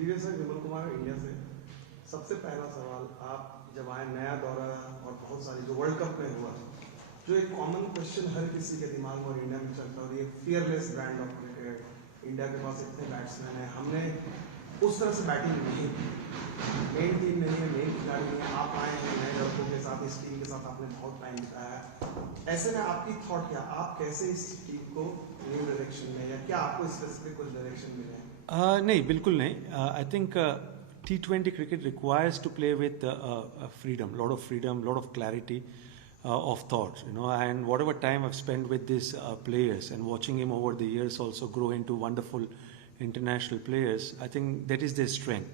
वीरे से विमल कुमार इंडिया से। सबसे पहला सवाल, आप जब आए नया दौरा और बहुत सारी जो वर्ल्ड कप में हुआ, जो एक कॉमन क्वेश्चन हर किसी के दिमाग में और इंडिया में चलता है, ये fearless brand of cricket, India के पास इतने बैट्समैन हैं, हमने उस तरह से बैटिंग नहीं, मेन टीम नहीं है, मेन खिलाड़ी नहीं है, आप आए हैं नए लड़कों के साथ, इस टीम के साथ आपने बहुत टाइम बिताया है, ऐसे में आपकी थॉट क्या, आप कैसे इस टीम को न्यू डायरेक्शन में, या क्या आपको स्पेसिफिक कुछ डायरेक्शन मिले हैं? नहीं, बिल्कुल नहीं. I think T20 cricket requires to play with freedom, lot of freedom, lot of clarity of thought, and whatever time I've spent with these players and watching him over the years also grow into wonderful international players, I think that is their strength.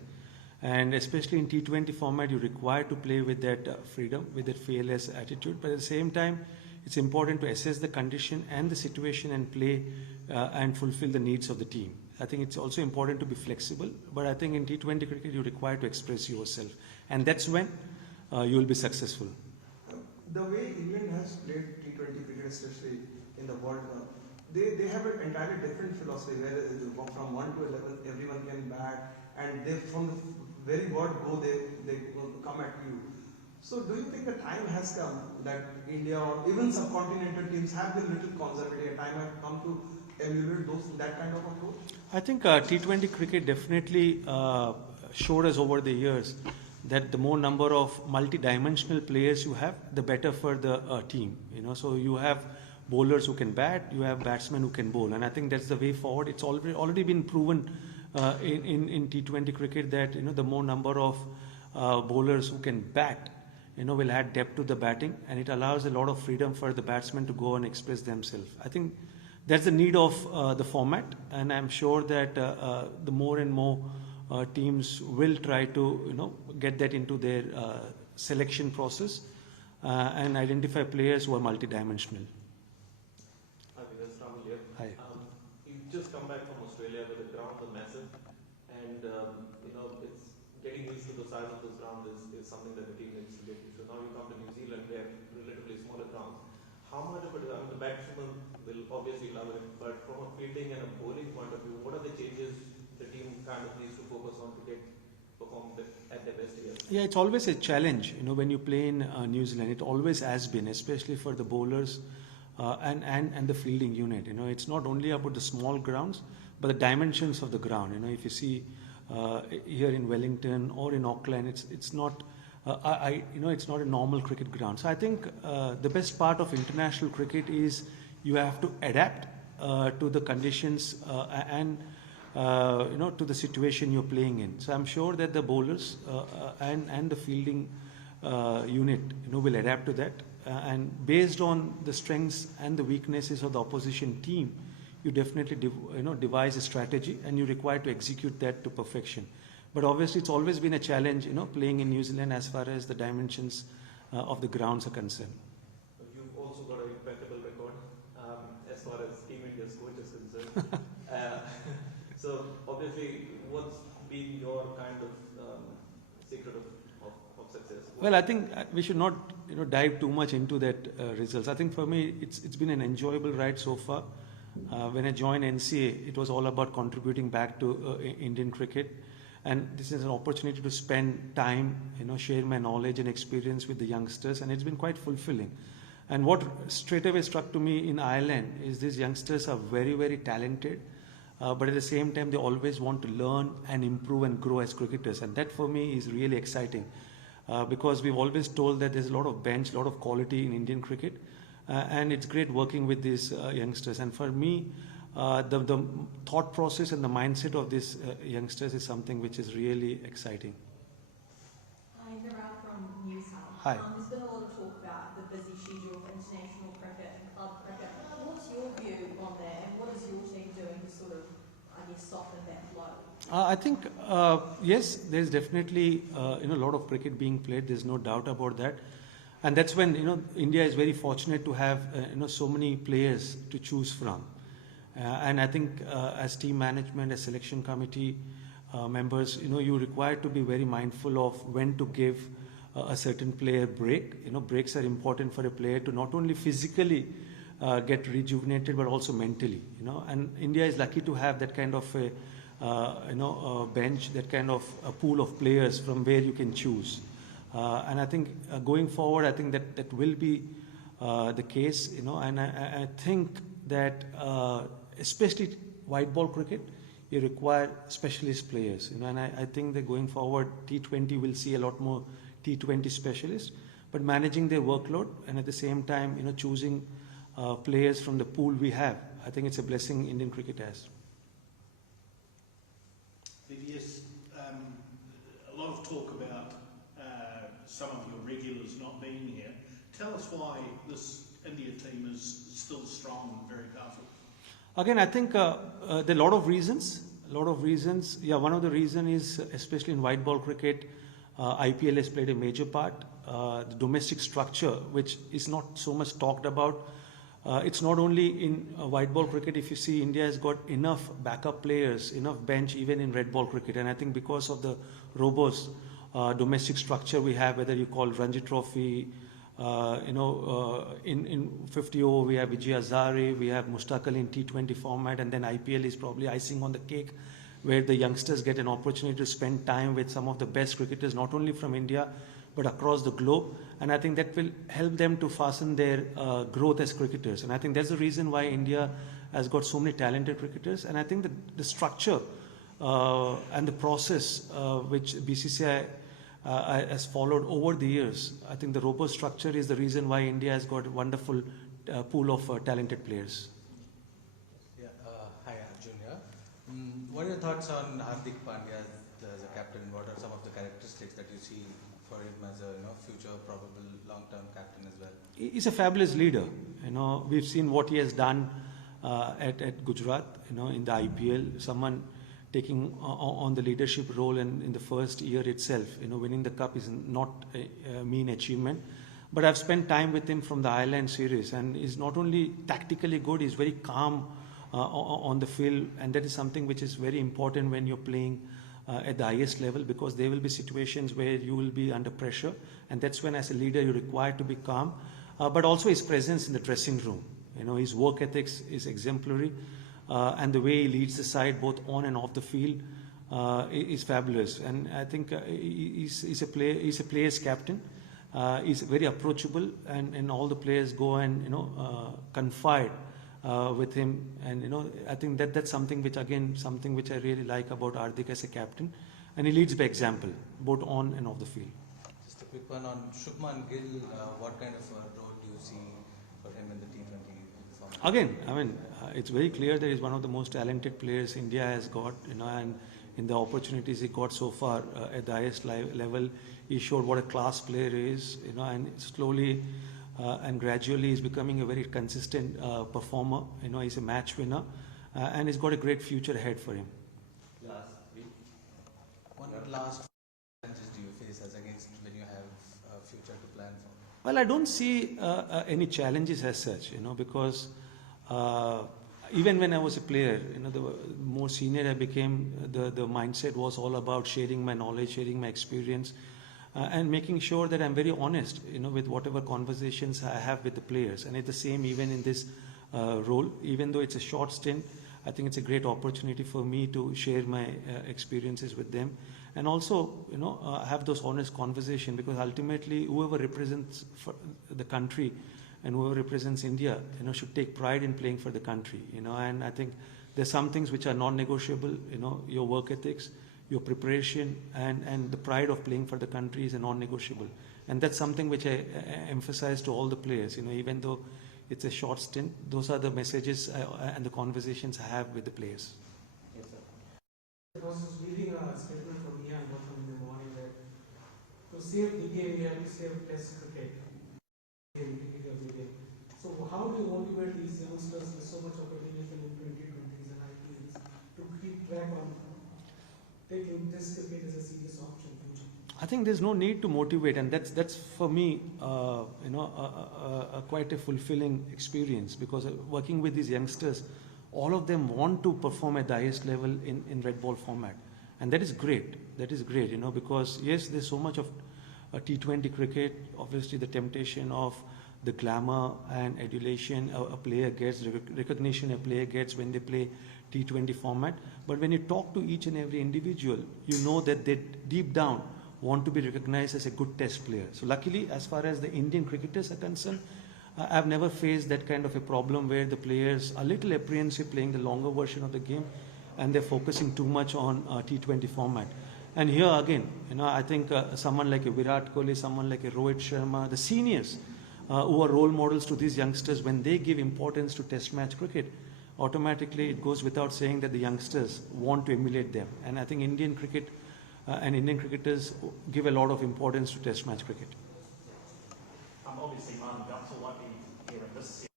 And especially in T20 format, you require to play with that freedom, with that fearless attitude, but at the same time, it's important to assess the condition and the situation and play and fulfill the needs of the team. I think it's also important to be flexible, but I think in T20 cricket you require to express yourself, and that's when you will be successful. The way England has played T20 cricket, especially in the World Cup, they have an entirely different philosophy where from 1 to 11 everyone can bat, and they from the very word go they come at you. So do you think the time has come that India or even subcontinental teams have been a little conservative, a time has come to emulate that kind of approach? I think T20 cricket definitely showed us over the years that the more number of multi-dimensional players you have, the better for the team. So you have bowlers who can bat, you have batsmen who can bowl, and I think that's the way forward. It's already been proven in T20 cricket that the more number of bowlers who can bat, will add depth to the batting, and it allows a lot of freedom for the batsmen to go and express themselves. I think that's the need of the format, and I'm sure that the more and more teams will try to get that into their selection process and identify players who are multidimensional. Hi, Vinesh, Rahul here. Hi. You've just come back from Australia where the grounds are massive, and it's getting used to the size of this ground is something that the team needs to get used to. Now you come to New Zealand, where relatively smaller grounds. How much of it, the batsman will obviously love it, but from a fielding and a bowling point of view, what are the changes the team kind of needs to focus on to perform at their best here? Yeah, it's always a challenge, when you play in New Zealand. It always has been, especially for the bowlers and the fielding unit. It's not only about the small grounds, but the dimensions of the ground. If you see here in Wellington or in Auckland, it's not. It's not a normal cricket ground. So I think the best part of international cricket is you have to adapt to the conditions and to the situation you're playing in. So I'm sure that the bowlers and the fielding unit will adapt to that. And based on the strengths and the weaknesses of the opposition team, you definitely devise a strategy, and you're required to execute that to perfection. But obviously, it's always been a challenge, playing in New Zealand as far as the dimensions of the grounds are concerned. You've also got an impeccable record as far as Team India's coach is concerned. So obviously, what's been your kind of secret of success? Well, I think we should not dive too much into that results. I think for me, it's been an enjoyable ride so far. When I joined NCA, it was all about contributing back to Indian cricket. And this is an opportunity to spend time, share my knowledge and experience with the youngsters, and it's been quite fulfilling. And what straight away struck to me in Ireland is these youngsters are very, very talented, but at the same time, they always want to learn and improve and grow as cricketers. And that for me is really exciting because we've always told that there's a lot of bench, a lot of quality in Indian cricket, and it's great working with these youngsters. And for me, the thought process and the mindset of these youngsters is something which is really exciting. Hi, Viral from Newshouse. Hi. There's been a lot of talk about the busy schedule of international cricket and club cricket. What's your view on that, and what is your team doing to sort of, soften that flow? I think, yes, there's definitely a lot of cricket being played. There's no doubt about that. And that's when, India is very fortunate to have, so many players to choose from. And I think as team management, as selection committee members, you're required to be very mindful of when to give a certain player break. Breaks are important for a player to not only physically get rejuvenated, but also mentally. And India is lucky to have that kind of bench, that kind of a pool of players from where you can choose. And I think going forward, I think that will be the case, and I think that especially white ball cricket, you require specialist players, and I think that going forward, T20 will see a lot more T20 specialists, but managing their workload and at the same time, choosing players from the pool we have. I think it's a blessing Indian cricket has. Yes, a lot of talk about some of your regulars not being here. Tell us why this India team is still strong and very powerful. Again, I think there are a lot of reasons. Yeah, one of the reasons is, especially in white ball cricket, IPL has played a major part. The domestic structure, which is not so much talked about. It's not only in white ball cricket. If you see, India has got enough backup players, enough bench even in red ball cricket. And I think because of the robust domestic structure we have, whether you call Ranji Trophy, in 50 over we have Vijay Hazare, we have Mushtaq Ali in T20 format, and then IPL is probably icing on the cake, where the youngsters get an opportunity to spend time with some of the best cricketers, not only from India, but across the globe. And I think that will help them to fasten their growth as cricketers. And I think that's the reason why India has got so many talented cricketers. And I think that the structure and the process which BCCI has followed over the years, I think the robust structure is the reason why India has got a wonderful pool of talented players. Yeah, hi Arjun here. What are your thoughts on Hardik Pandya as a captain? What are some of the characteristics that you see for him as a future probable long-term captain as well? He's a fabulous leader. We've seen what he has done at Gujarat, in the IPL. Someone taking on the leadership role in the first year itself. Winning the cup is not a mean achievement. But I've spent time with him from the Ireland series, and he's not only tactically good, he's very calm on the field, and that is something which is very important when you're playing at the highest level, because there will be situations where you will be under pressure, and that's when as a leader you're required to be calm, but also his presence in the dressing room. His work ethics is exemplary, and the way he leads the side both on and off the field is fabulous. And I think he's a player's captain. He's very approachable, and all the players go and confide with him, and I think that's something which I really like about Hardik as a captain, and he leads by example both on and off the field. Just a quick one on Shubman Gill. What kind of role do you see for him in the T20 format? Again, it's very clear that he's one of the most talented players India has got, and in the opportunities he got so far at the highest level, he showed what a class player is, and slowly and gradually he's becoming a very consistent performer. He's a match winner, and he's got a great future ahead for him. What last challenges do you face as against when you have a future to plan for? Well, I don't see any challenges as such, because even when I was a player, the more senior I became, the mindset was all about sharing my knowledge, sharing my experience, and making sure that I'm very honest, with whatever conversations I have with the players. And it's the same even in this role. Even though it's a short stint, I think it's a great opportunity for me to share my experiences with them, and also, have those honest conversations, because ultimately, whoever represents the country and whoever represents India, should take pride in playing for the country, and I think there's some things which are non-negotiable, your work ethics, your preparation, and the pride of playing for the country is a non-negotiable. And that's something which I emphasize to all the players, even though it's a short stint, those are the messages and the conversations I have with the players. Yes, sir. I was just reading a statement from Ian Botham in the morning that to save the game, you have to save Test cricket. So how do you motivate these youngsters with so much opportunity in 2020s and IPLs to keep track on taking Test cricket as a serious option in future? I think there's no need to motivate, and that's for me, quite a fulfilling experience, because working with these youngsters, all of them want to perform at the highest level in red ball format, and that is great. That is great, because yes, there's so much of T20 cricket. Obviously, the temptation of the glamour and adulation a player gets, recognition a player gets when they play T20 format. But when you talk to each and every individual, you know that they deep down want to be recognized as a good test player. So luckily, as far as the Indian cricketers are concerned, I've never faced that kind of a problem where the players are a little apprehensive playing the longer version of the game and they're focusing too much on T20 format. And here again, I think someone like a Virat Kohli, someone like a Rohit Sharma, the seniors who are role models to these youngsters, when they give importance to test match cricket, automatically it goes without saying that the youngsters want to emulate them. And I think Indian cricket and Indian cricketers give a lot of importance to test match cricket. Obviously, Martin Guptill won't be here in this season.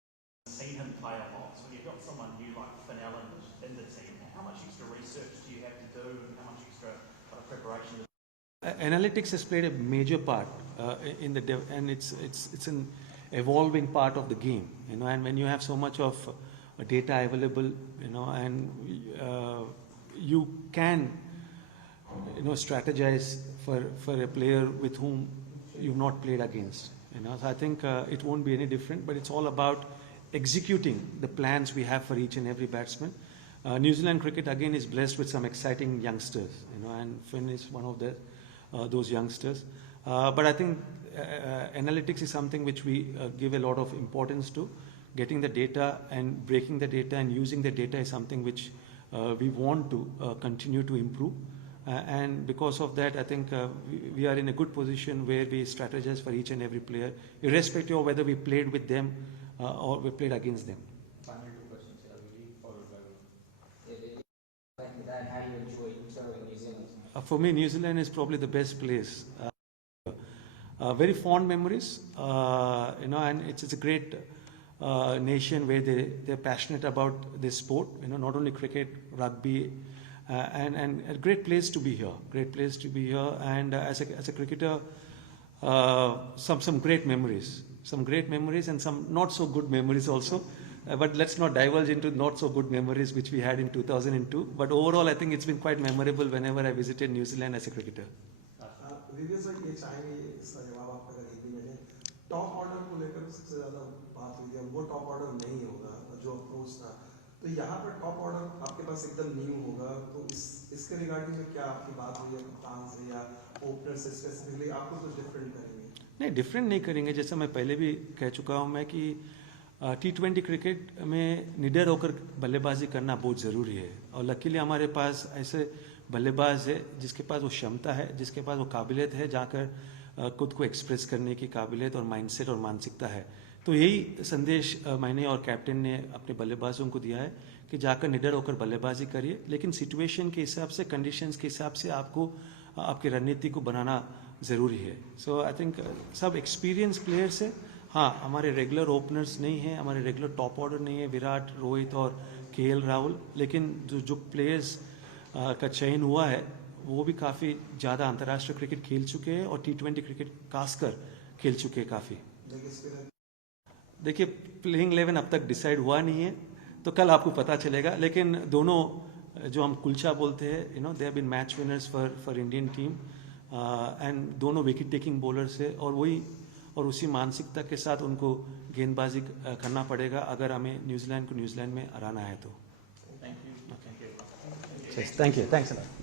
Seen him play a lot. So when you've got someone new like Finn Allen in the team, how much extra research do you have to do, and how much extra preparation? Analytics has played a major part in the and it's an evolving part of the game. And when you have so much of data available, and you can, strategize for a player with whom you've not played against. So I think it won't be any different, but it's all about executing the plans we have for each and every batsman. New Zealand cricket again is blessed with some exciting youngsters, and Finn is one of those youngsters. But I think analytics is something which we give a lot of importance to. Getting the data and breaking the data and using the data is something which we want to continue to improve. And because of that, I think we are in a good position where we strategize for each and every player, irrespective of whether we played with them or we played against them. Final two questions here, really, followed by that, how do you enjoy touring New Zealand? For me, New Zealand is probably the best place. Very fond memories, and it's a great nation where they're passionate about this sport, not only cricket, rugby, and a great place to be here. Great place to be here, and as a cricketer, some great memories, and some not so good memories also. But let's not divulge into not so good memories which we had in 2002. But overall, I think it's been quite memorable whenever I visited New Zealand as a cricketer. Vijay sir, ये चाहेंगे इसका जवाब आपका अगर हिंदी में है, top order को लेकर सबसे ज़्यादा बात हुई थी, वो टॉप ऑर्डर नहीं होगा जो अप्रोच था, तो यहाँ पर टॉप ऑर्डर आपके पास एकदम न्यू होगा, तो इसके रिगार्डिंग में क्या आपकी बात हुई है कप्तान से या ओपनर से स्पेसिफिकली, आपको कुछ डिफरेंट करेंगे? नहीं, डिफरेंट नहीं करेंगे। जैसा मैं पहले भी कह चुका हूँ मैं कि T20 क्रिकेट में निडर होकर बल्लेबाजी करना बहुत ज़रूरी है, और लकीली हमारे पास ऐसे बल्लेबाज है जिसके पास वो क्षमता है, जिसके पास वो काबिलियत है, जाकर खुद को एक्सप्रेस करने की काबिलियत और माइंडसेट और मानसिकता है। तो यही संदेश मैंने और कैप्टन ने अपने बल्लेबाजों को दिया है कि जाकर निडर होकर बल्लेबाजी करिए, लेकिन सिचुएशन के हिसाब से, कंडीशंस के हिसाब से आपको आपकी रणनीति को बनाना ज़रूरी है। सो आई थिंक सब एक्सपीरियंस प्लेयर्स है। हाँ, हमारे रेगुलर ओपनर्स नहीं हैं, हमारे रेगुलर टॉप ऑर्डर नहीं है, विराट, रोहित और KL राहुल, लेकिन जो प्लेयर्स का चयन हुआ है वो भी काफ़ी ज़्यादा अंतर्राष्ट्रीय क्रिकेट खेल चुके हैं और T20 क्रिकेट खासकर खेल चुके हैं काफ़ी। देखिए, प्लेइंग 11 अब तक डिसाइड हुआ नहीं है, तो कल आपको पता चलेगा, लेकिन दोनों जो हम कुलचा बोलते हैं, they have been match winners for Indian team, and दोनों विकेट टेकिंग बॉलर्स है, और उसी मानसिकता के साथ उनको गेंदबाजी करना पड़ेगा अगर हमें न्यूजीलैंड को न्यूजीलैंड में हराना है तो। Thank you. Thank you. Thanks a lot.